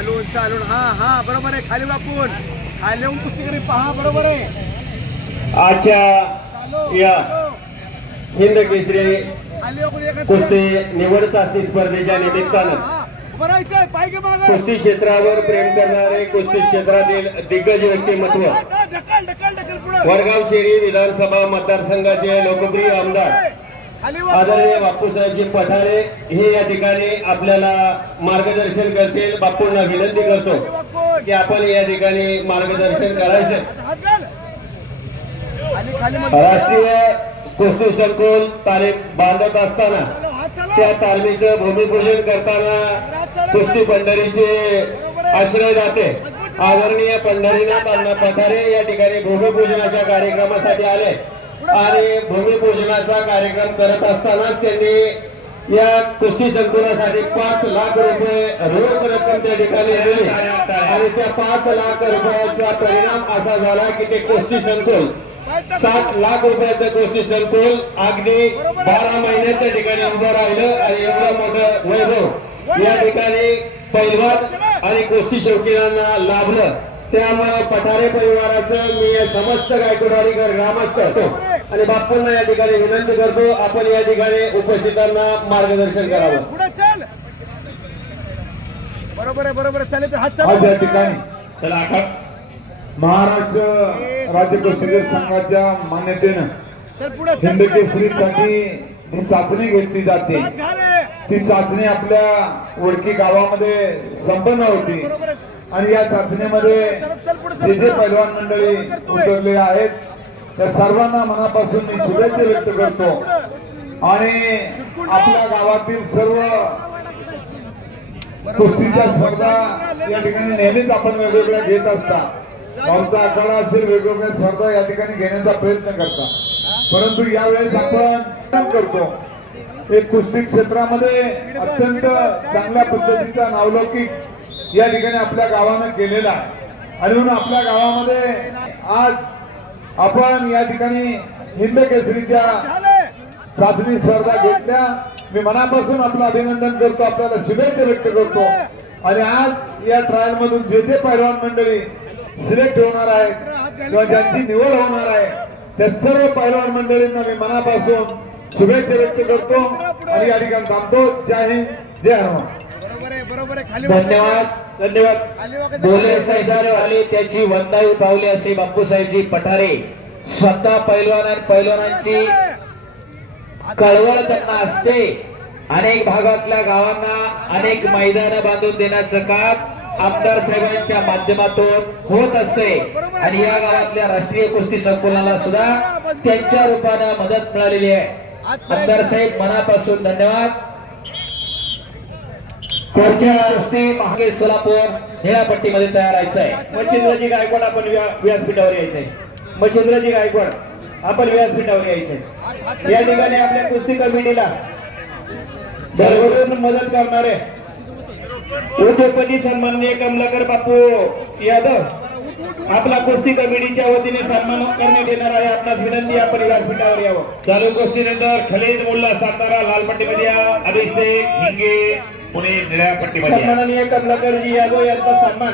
चालून चालून हा हा बरोबर आहे. खाली वाकून खाली येऊन कुस्ती करी पहा. बरोबर आहे. आजच्या या हिंद केसरी कुस्ती निवड चाचणी स्पर्धेच्या निमित्तानं कुस्ती क्षेत्रावर प्रेम करणारे कुस्ती क्षेत्रातील दिग्गज व्यक्तिमत्व वडगाव शेरी विधानसभा मतदारसंघाचे लोकप्रिय आमदार आदरणीय बापूसाहेबजी पठारे हे या ठिकाणी आपल्याला मार्गदर्शन करतील. बापूंना विनंती करतो की आपण या ठिकाणी मार्गदर्शन करायचं. राष्ट्रीय कुस्ती संकुल तालीम बांधत असताना त्या तालमीचं भूमिपूजन करताना कुस्ती पंढरीचे आश्रयदाते आदरणीय पंढरीनाथ अण्णा पठारे या ठिकाणी भूमिपूजनाच्या कार्यक्रमासाठी आले आणि भूमिपूजनाचा कार्यक्रम करत असताना त्यांनी या कुस्ती संकुलासाठी 5 लाख रुपये रोख रक्कम त्या ठिकाणी दिली आणि त्या 5 लाख रुपयाचा परिणाम असा झाला की ते कुस्ती संकुल 7 लाख रुपयाचं कुस्ती संकुल अगदी 12 महिन्याच्या ठिकाणी उभं राहिलं आणि एवढं मोठं वैभव या ठिकाणी पैलवान आणि कुस्ती शौकीनांना लाभलं. त्यामुळे पठारे परिवाराचं मी समस्त गायकवाडी ग्रामस्थ होतो आणि बापूंना या ठिकाणी विनंती करतो आपण या ठिकाणी उपस्थितांना मार्गदर्शन करावं. बरोबर आहे. बरोबर आहे. चालेल हात या ठिकाणी चला महाराष्ट्र राज्य कुस्तीगीर संघाच्या मान्यतेनं हिंद केसरीसाठी ही चाचणी घेतली जाते. ती चाचणी आपल्या वडकी गावामध्ये संपन्न होती आणि या चाचणीमध्ये जे जे पैलवान मंडळी उतरले आहेत त्या सर्वांना मनापासून मी शुभेच्छा व्यक्त करतो आणि आपल्या गावातील सर्व कुस्तीच्या स्पर्धा या ठिकाणी नेहमीच आपण वेगवेगळ्या घेत असता. पावसा आखाडा असेल वेगवेगळ्या स्पर्धा या ठिकाणी घेण्याचा प्रयत्न करता परंतु यावेळेस आपण करतो एक कुस्ती क्षेत्रामध्ये अत्यंत चांगल्या पद्धतीचा नावलौकिक या ठिकाणी आपल्या गावानं केलेला आणि म्हणून आपल्या गावामध्ये आज आपण या ठिकाणी हिंद केसरीच्या चाचणी स्पर्धा घेतल्या. मी मनापासून आपलं अभिनंदन करतो. आपल्याला शुभेच्छा व्यक्त करतो आणि आज या ट्रायल मधून जे जे पैलवान मंडळी सिलेक्ट होणार आहेत किंवा ज्यांची निवड होणार आहे त्या सर्व पैलवान मंडळींना मी मनापासून शुभेच्छा व्यक्त करतो आणि या ठिकाणी थांबतो. जय हिंद जय हनुमान. धन्यवाद. धन्यवाद. बोले साहेब त्याची वंदाई पावले असे बापूसाहेबजी पठारे स्वतः पैलवानांची कळवळ त्यांना असते. अनेक भागातल्या गावांना अनेक मैदान बांधून देण्याचं काम आमदार साहेबांच्या माध्यमातून होत असते आणि या गावातल्या राष्ट्रीय कुस्ती संकुलाला सुद्धा त्यांच्या रूपाने मदत मिळालेली आहे. आमदार साहेब मनापासून धन्यवाद. पुढच्या कुस्ती महागे सोलापूर निळापट्टीमध्ये तयार व्हायचंय. मच्छिंद्रजी गायकवाड आपण व्यासपीठावर यायचंय. मच्छिंद्रजी गायकवाड आपण व्यासपीठावर यायचंय. या ठिकाणी आपल्या कुस्ती कमिटीला भरभरून मदत करणारे उद्योगपती सन्माननीय कमलाकर बापू यादव आपला कुस्ती कमिटीच्या वतीने सन्मान करण्यात येणार आहे. आपणास विनंती आपण व्यासपीठावर यावं. चालू कुस्तीनंतर खलीद मुल्ला सातारा लालपट्टीमध्ये अभिषेक हिंगे पुणे निळ्या पट्टीमध्ये सन्माननीय कमलाकरजी यादव यांचा सन्मान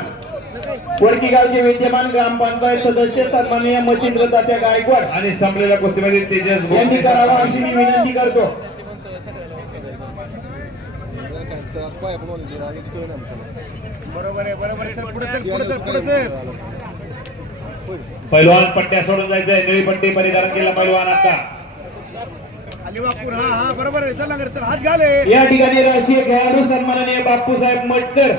वडकी गावचे विद्यमान ग्रामपंचायत सदस्य सन्माननीय मच्छिंद्र तात्या गायकवाड आणि संपलेल्या कुस्तीमध्ये तेजस यांनी करावा अशी मी विनंती करतो. बरोबर आहे. बरोबर आहे. पुढे चल पुढे चल पुढे चल. पैलवान पट्ट्या सोडून जायचंय. निळी पट्टी परिधान केला पैलवान आता खाली वाकून हा हा बरोबर आहे. चल नगर चल हात घाले. या ठिकाणी राष्ट्रीय खेळाडू सन्माननीय बापूसाहेब मटकर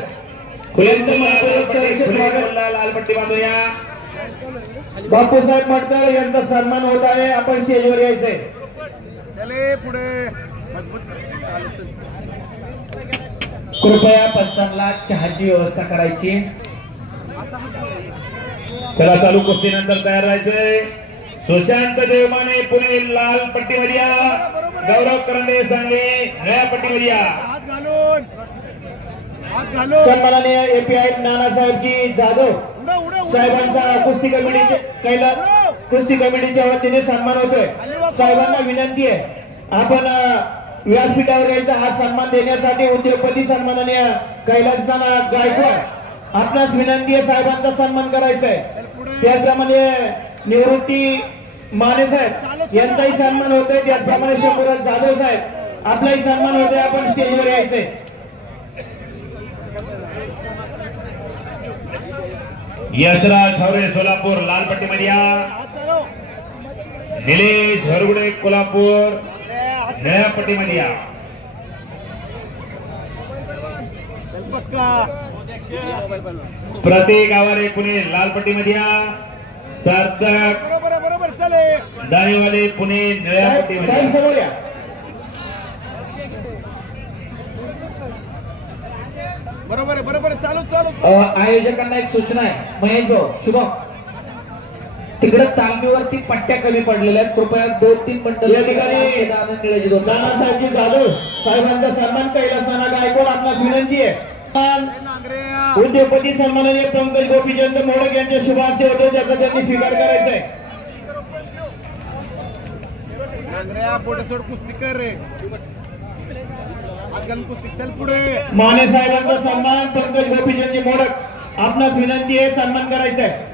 लालपट्टी बांधूया. बापूसाहेब मटकर यांचा सन्मान होत आहे. आपण स्टेजवर यायचंय. चले पुढे. कृपया पंचांना चहाची व्यवस्था करायची. चला चालू कुस्ती नंतर तयार राहायचंय. सुशांत देवमाने पुणे लाल पट्टीमध्ये या. गौरव करंडे सांगली निळ्या पट्टीमध्ये या. हात घालून हात घालून. सन्माननीय एपीआय नानासाहेबजी जाधव साहेबांचा कुस्ती कमिटीच्या वतीने सन्मान होतोय. साहेबांना विनंती आहे आपण व्यासपीठावर यायचा. हा सन्मान देण्यासाठी उद्योगपती सन्माननीय कैलासनाथ गायकवाड आपणास विनंती आहे साहेबांचा सन्मान करायचा आहे. त्याचप्रमाणे निवृत्ती माने साहेब यांचाही सन्मान होतोय. त्याचप्रमाणे शंभूराज जाधव साहेब आपलाही सन्मान होतोय. आपण स्टेजवर यायचंय. यशराज ठावरे सोलापूर लाल पट्टीमध्ये या. निलेश हरगुडे कोल्हापूर निळ्या पट्टीमध्ये या. प्रतीक आवारे पुणे लाल पट्टीमध्ये या. सार्थक बरोबर चले दाणीवाले पुणे निळ्या पट्टीमध्ये साहेब या. समोर या. बरोबर चालू आयोजकांना एक सूचना आहे. महेश भाऊ शुभम तिकडे तालमीवरती पट्ट्या कमी पडलेल्या आहेत. कृपया 2-3 मंडळ या ठिकाणी नानासाहेबजी जाधव साहेबांचा सन्मान कैलासनाना गायकवाड आपणास विनंती आहे. उद्योगपती सन्माननीय पंकज गोपीचंद मोडक यांचे शुभ हस्ते होते. त्याचा त्यांनी स्वीकार करायचा आहे. बोटेसोड कुस्ती कर रे आजकाल कुस्ती चल पुढे. माने साहेबांचा सन्मान पंकज गोपीचंदजी मोडक आपणास विनंती आहे सन्मान करायचा आहे.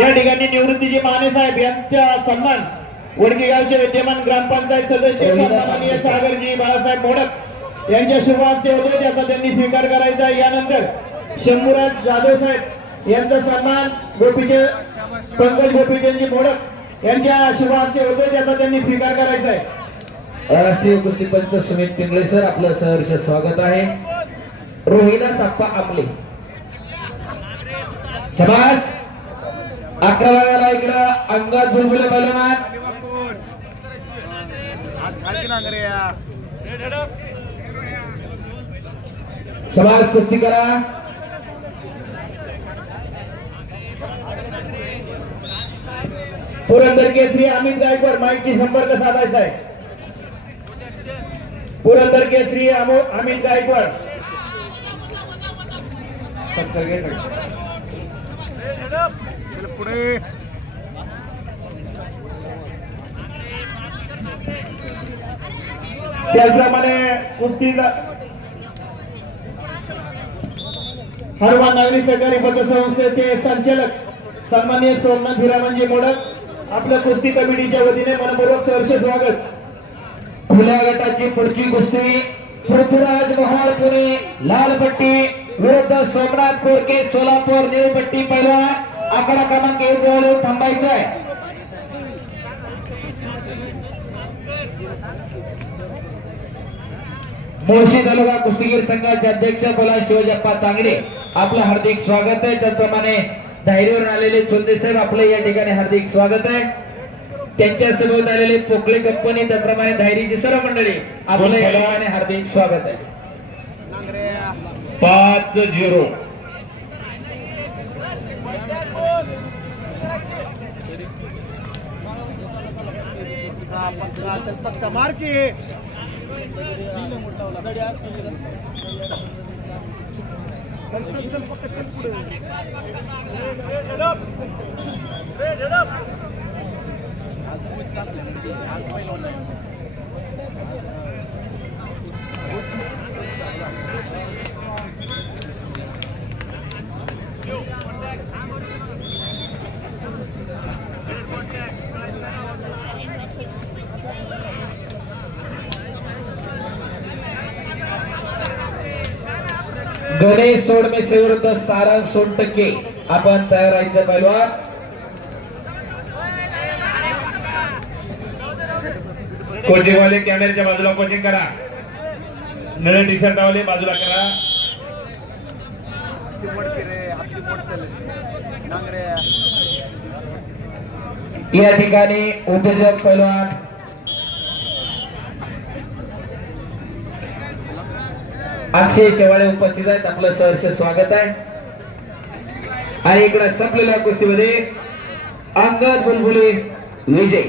या ठिकाणी निवृत्तीजी माने साहेब यांचा सन्मान वडकी गावचे विद्यमान ग्रामपंचायत सदस्य सन्माननीय सागरजी बाळासाहेब मोडक यांच्या शुभ हस्ते होतो. त्याचा त्यांनी स्वीकार करायचा आहे. यानंतर शंभूराज जाधव साहेब यांचा सन्मान पंकज गोपीचंदजी मोडक यांच्या शुभ हस्ते होतो. त्याचा त्यांनी स्वीकार करायचा आहे. राष्ट्रीय कुस्ती पंच सुमित पिंगळे सर आपलं सहर्ष स्वागत आहे. रोहिदास आप्पा आमले शबास. 11 इकडं अंगात बुलबुले बलवान शबास कुस्ती करा. पुरंदर केसरी अमित गायकवाड माईकची संपर्क साधायचा आहे. पुरंदर केसरी अमित गायकवाड पुढे त्याचप्रमाणे कुस्तीला हरवा नागरी सहकारी पतसंस्थेचे संचालक सन्माननीय सोमनाथ हिरामनजी मोडक आपल्या कुस्ती कमिटीच्या वतीने मनपूर्वक सहर्ष स्वागत. खुल्या गटाची पुढची कुस्ती पृथ्वीराज मोहोळ पुणे लाल पट्टी विरुद्ध सोमनाथ कोरके सोलापूर निळी पट्टी. पहिला आकडा क्रमांक 1 जवळ थांबायचा आहे. मुळशी तालुका कुस्तीगीर संघाचे अध्यक्ष बोला शिवजप्पा तांगडे आपलं हार्दिक स्वागत आहे. त्याचप्रमाणे धायरीवरून आलेले चोंदे साहेब आपलं या ठिकाणी हार्दिक स्वागत आहे. त्यांच्या सोबत आलेले पोकळे कंपनी त्याप्रमाणे धायरीची सर्व मंडळी आपलं या ठिकाणी हार्दिक स्वागत आहे. 5-0 पक्का मार की चल पक्का चल पुढे. गणेश सोडमेसे विरुद्ध सारंग सोनटक्के आपण तयार राहायचं पहिलवान. कोचिंग वाले कॅमेऱ्याच्या बाजूला कोचिंग करा. निळे टी शर्ट वाले बाजूला करा. या ठिकाणी उद्योजक पहिलवान अक्षय शेवाळे उपस्थित आहेत. आपलं सहर्ष स्वागत आहे. आणि इकडे संपलेल्या कुस्तीमध्ये अंगद बुलबुले विजय.